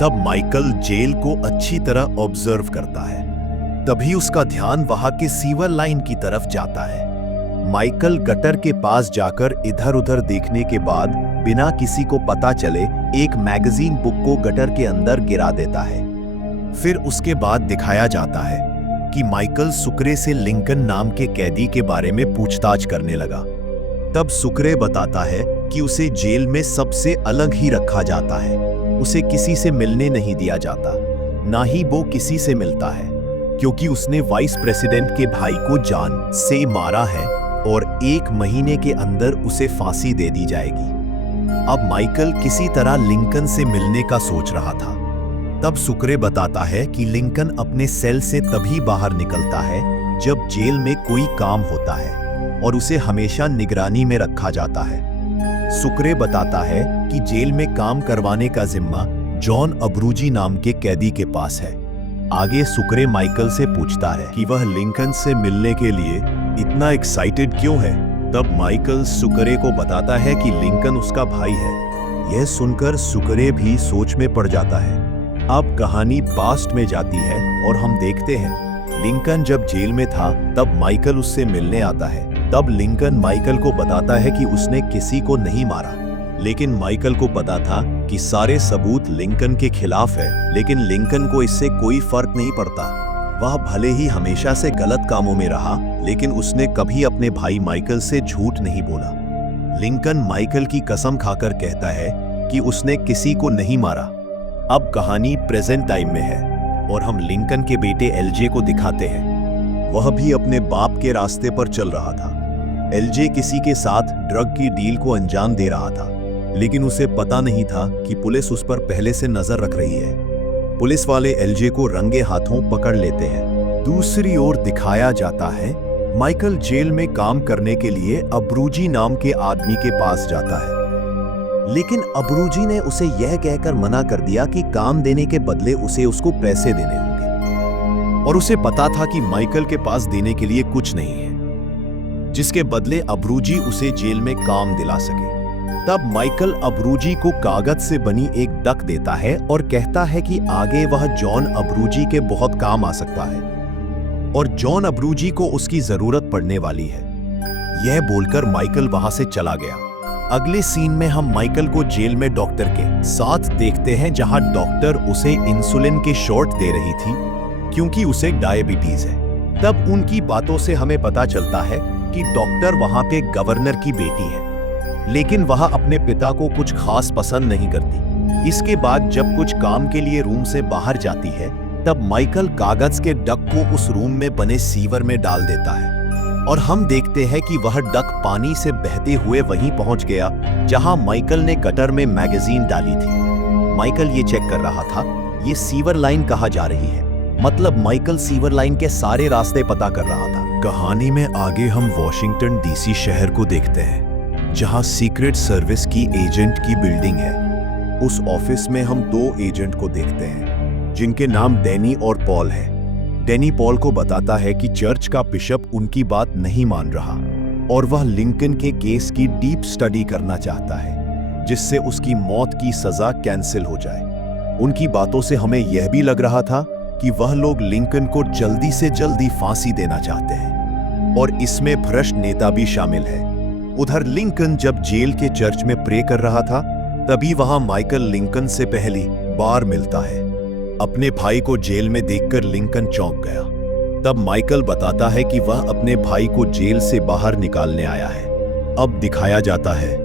तब Michael jail को अच्छी तरह ऑब्जर्व करता है। तभी उसका ध्यान वहां के सीवर लाइन की तरफ जाता है। माइकल गटर के पास जाकर इधर उधर देखने के बाद बिना किसी को पता चले एक मैगजीन बुक को गटर के अंदर गिरा देता है। फिर उसके बाद दिखाया जाता है कि माइकल सुक्रे से लिंकन नाम के कैदी के बारे में पूछताछ करने लगा। तब सुक्रे बताता है कि उसे जेल में सबसे अलग ही रखा जाता है। उसे किसी से मिलने नहीं दिया जाता, ना ही वो किसी से मिलता है, क्योंकि उसने वाइस प्रेसिडेंट के भाई को जान से मारा है और 1 महीने के अंदर उसे फांसी दे दी जाएगी। अब माइकल किसी तरह लिंकन से मिलने का सोच रहा था। तब सुक्रे बताता है कि लिंकन अपने सेल से तभी बाहर निकलता है जब जेल में कोई काम होता है और उसे हमेशा निगरानी में रखा जाता है। सुक्रे बताता है कि जेल में काम करवाने का जिम्मा जॉन अब्रूजी नाम के कैदी के पास है। आगे सुक्रे माइकल से पूछता है कि वह लिंकन से मिलने के लिए इतना एक्साइटेड क्यों है। तब माइकल सुक्रे को बताता है कि लिंकन उसका भाई है। यह सुनकर सुक्रे भी सोच में पड़ जाता है। अब कहानी पास्ट में जाती है और हम देखते हैं लिंकन जब जेल में था तब माइकल उससे मिलने आता है। तब लिंकन माइकल को बताता है कि उसने किसी को नहीं मारा, लेकिन माइकल को पता था कि सारे सबूत लिंकन के खिलाफ है। लेकिन लिंकन को इससे कोई फर्क नहीं पड़ता। वह भले ही हमेशा से गलत कामों में रहा, लेकिन उसने कभी अपने भाई माइकल से झूठ नहीं बोला। लिंकन माइकल की कसम खाकर कहता है कि उसने किसी को नहीं मारा। अब कहानी प्रेजेंट टाइम में है और हम लिंकन के बेटे एलजे को दिखाते हैं। वह भी अपने बाप के रास्ते पर चल रहा था। एलजे किसी के साथ ड्रग की डील को अंजाम दे रहा था, लेकिन उसे पता नहीं था कि पुलिस उस पर पहले से नजर रख रही है। पुलिस वाले एलजे को रंगे हाथों पकड़ लेते हैं। दूसरी ओर दिखाया जाता है माइकल जेल में काम करने के लिए अब्रूजी नाम के आदमी के पास जाता है, लेकिन अब्रूजी ने उसे यह कहकर मना कर दिया कि काम देने के बदले उसे उसको पैसे देने होंगे, और उसे पता था कि माइकल के पास देने के लिए कुछ नहीं है, जिसके बदले अब्रूजी उसे जेल में काम दिला सके। तब माइकल अब्रूजी को कागज से बनी एक डक देता है और कहता है कि आगे वह जॉन अब्रूजी के बहुत काम आ सकता है और जॉन अब्रूजी को उसकी जरूरत पड़ने वाली है। यह बोलकर माइकल वहां से चला गया। अगले सीन में हम माइकल को जेल में डॉक्टर के साथ देखते हैं, जहां डॉक्टर उसे इंसुलिन के शॉट दे रही थी क्योंकि उसे डायबिटीज है। तब उनकी बातों से हमें पता चलता है कि डॉक्टर वहां पे गवर्नर की बेटी है, लेकिन वह अपने पिता को कुछ खास पसंद नहीं करती। इसके बाद जब कुछ काम के लिए रूम से बाहर जाती है, तब माइकल कागज के डक को उस रूम में बने सीवर में डाल देता है और हम देखते हैं कि वह डक पानी से बहते हुए वहीं पहुंच गया जहां माइकल ने गटर में मैगजीन डाली थी। माइकल ये चेक कर रहा था ये सीवर लाइन कहां जा रही है, मतलब माइकल सीवर लाइन के सारे रास्ते पता कर रहा था। कहानी में आगे हम वॉशिंगटन डीसी शहर को देखते हैं, जहां सीक्रेट सर्विस की एजेंट की बिल्डिंग है। उस ऑफिस में हम 2 एजेंट को देखते हैं जिनके नाम डैनी और पॉल है। डैनी पॉल को बताता है कि चर्च का बिशप उनकी बात नहीं मान रहा और वह लिंकन के केस की डीप स्टडी करना चाहता है, जिससे उसकी मौत की सजा कैंसिल हो जाए। उनकी बातों से हमें यह भी लग रहा था कि वह लोग लिंकन को जल्दी से जल्दी फांसी देना चाहते हैं और इसमें भ्रष्ट नेता भी शामिल है। उधर लिंकन जब जेल के चर्च में प्रे कर रहा था, तभी वहां माइकल लिंकन से पहली बार मिलता है। अपने भाई को जेल में देखकर लिंकन चौंक गया। तब माइकल बताता है कि वह अपने भाई को जेल से बाहर निकालने आया है। अब दिखाया जाता है